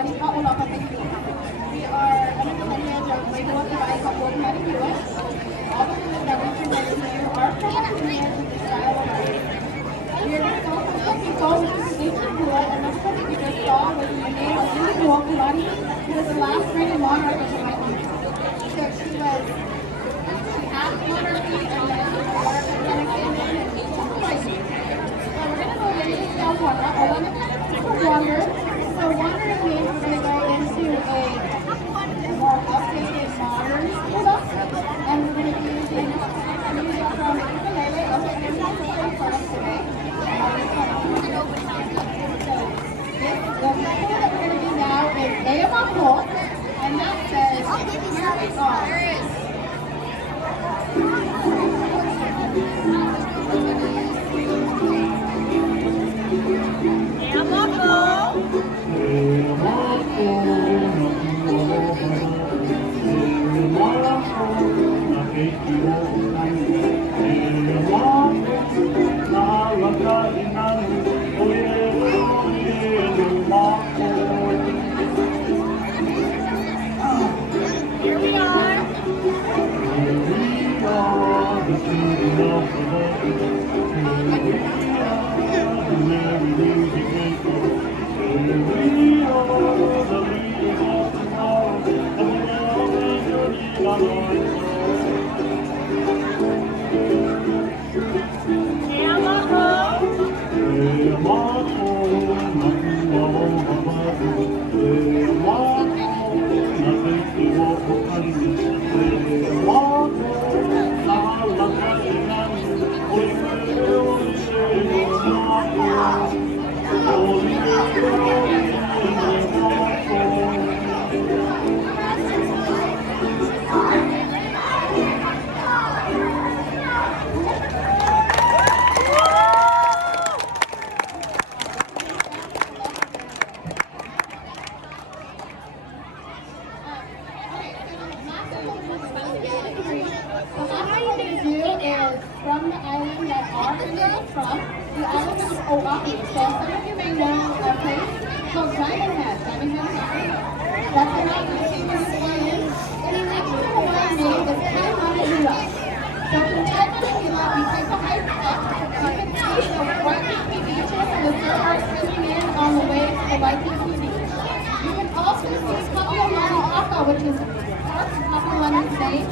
We are under the lineage of Lakewood Divine Couple of Jewish. All the women that we present to you are from the lineage of the style of life. We are going to go from some people to ancient Buddha, and this one that you just saw was in the name of Lady Wokulani, who was the last reigning monarch of the White Kingdom. So she had monarchy, and then the monarch kind of came in and took the White Kingdom. So we're going to go into Ohana. Ohana is for wander. So wandering means we're going to go into a more updated, modern Buddha, and we're going to be using music from the ukulele. I'll take this one for us today. The poem that we're going to do now is Eyamako, and that says, here we are. From the island that our people from, the island of Ohana. So some of you may know a place called Diamond Head. Diamond Head Island. That's the mountain that you can fly in. It is actually a Hawaiian name. It's Kaimanaila. So from Kaimanaila, we take the hike up. You can see the Waikiki beaches and the surfers swimming in on the way to the Waikiki beach. You can also see Kapolani Aka, which is part of Kapolani's name.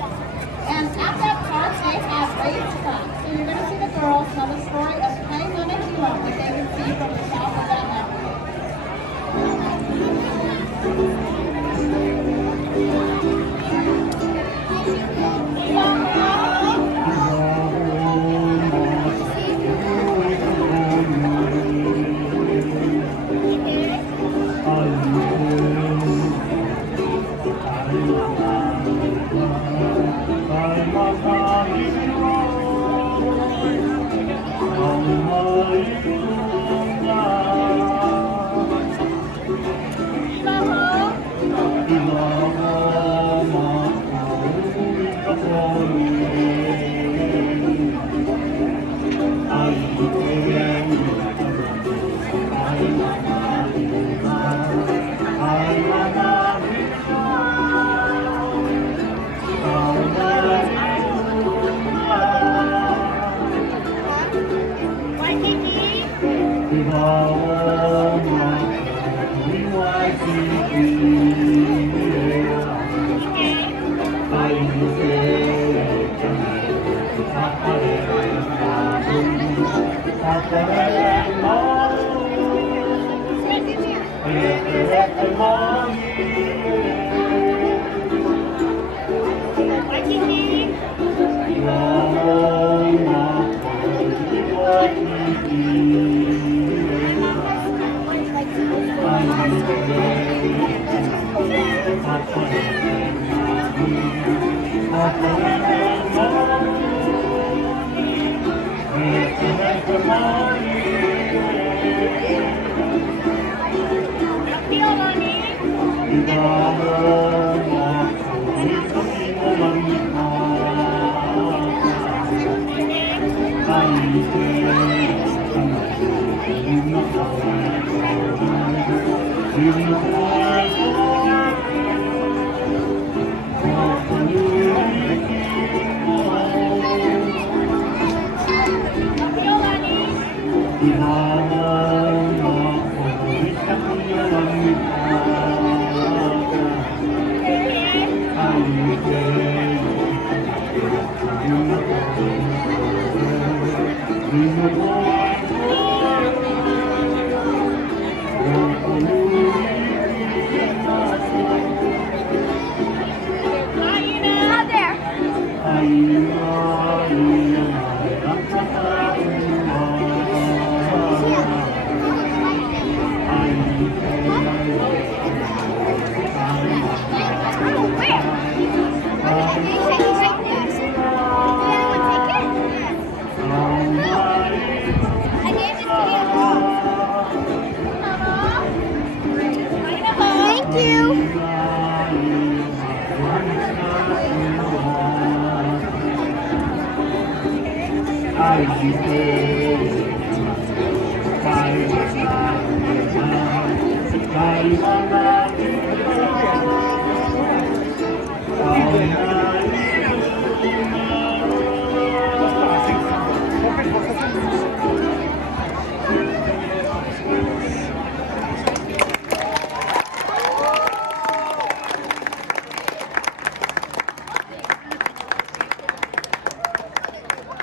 And at that park, they have race tracks. So you're going to see the girls tell the story of Kaimana Hilo that they can see from the south of that mountain. Beautiful.